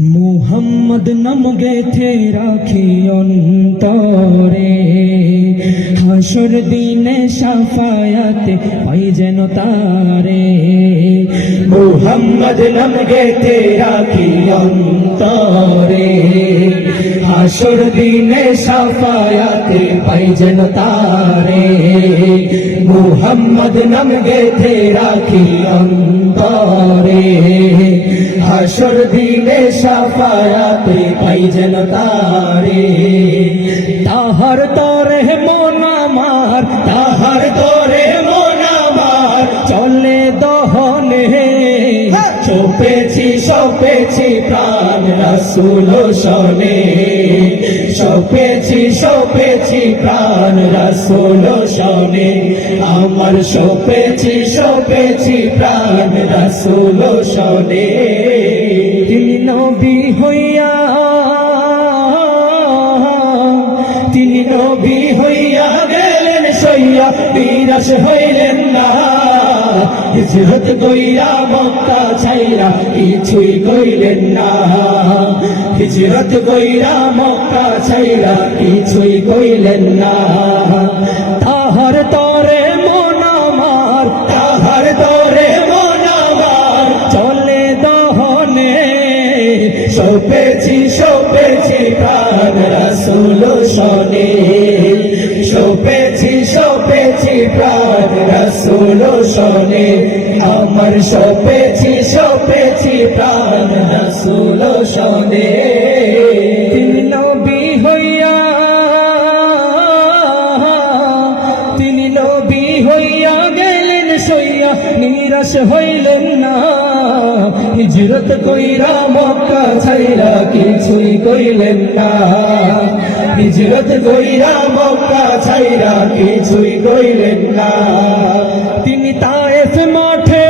মোহাম্মদ নাম গেথে রাখি অন্তরে। হাসর দিনে সাফায়াতে পাই যেন তারে। মোহাম্মদ নাম গেথে রাখি অন্তরে। হাসর দিনে সাফায়াতে পাই যেন তারে। মোহাম্মদ নাম গেথে রাখি অন্তরে। হাসর দিনে সাফায়াতে পাই যেন তারে। তাহার তরে মন আমার তাহার তরে সপেছি সপেছি প্রাণ রসুল শোনে সপেছি সপেছি প্রাণ রসুল শোনে আমার সপেছি সপেছি প্রাণ রসুল শোনে নবী হইয়া তিনি নবী হইয়া গেলেন সইয়া বিরাস হইলেন না। হিজরত কইরা মক্কা ছাইরা কিছুই কইলেন না। হিজরত কইরা মক্কা ছাইরা কিছুই কইলেন না। তাহার তরে মন আমার, তাহার তরে মন আমার চলে দহনে। সপেছি সপেছি প্রাণ রসুল সপেছি প্রাণ রসুল শোনে, আমার সপেছি সপেছি প্রাণ রসুল শোনে। তিনি নবী হইয়া, তিনি নবী হইয়া গেলেন সইয়া, নিরাশ হইলেন না। হিজরত কইরা মক্কা ছাইরা কিছুই কইলেন না। হিজরত কইরা মক্কা ছাইরা কিছুই কইলেন না। তিনি তায়েফ মাঠে,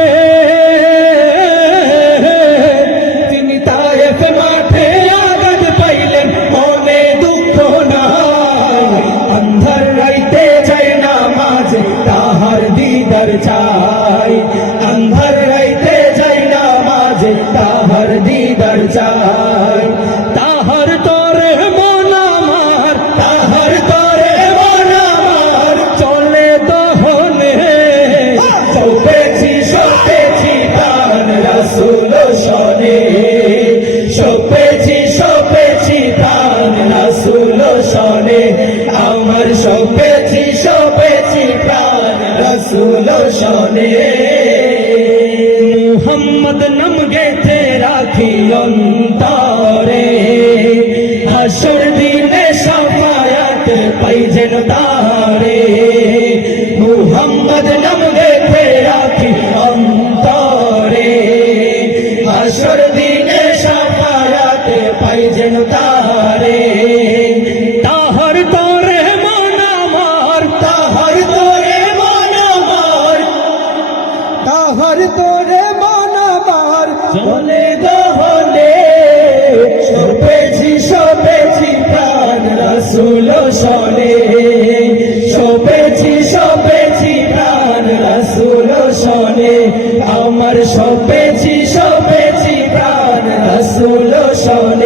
তিনি তায়েফ মাঠে আঘাত পাইলেন, মনে দুঃখ নাই। অন্ধর রাইতে চাই না মাঝে তাহার দিদার চাই। অন্ধর রাইতে চাই না মাঝে তাহার দিদার চাই। রসুল শোনে মোহাম্মদ নাম গেতে রাখি অন্তরে। হাসর দিনে সাফায়াত পাই যেন তারে। মোহাম্মদ নাম গেতে রাখি অন্তরে। হাসর দিনে সাফায়াত পাই যেন তারে। চলে দহলে সপেছি সপেছি প্রাণ রসুল সলে সপেছি সপেছি প্রাণ রসুল সলে আমার সপেছি সপেছি প্রাণ রসুল সলে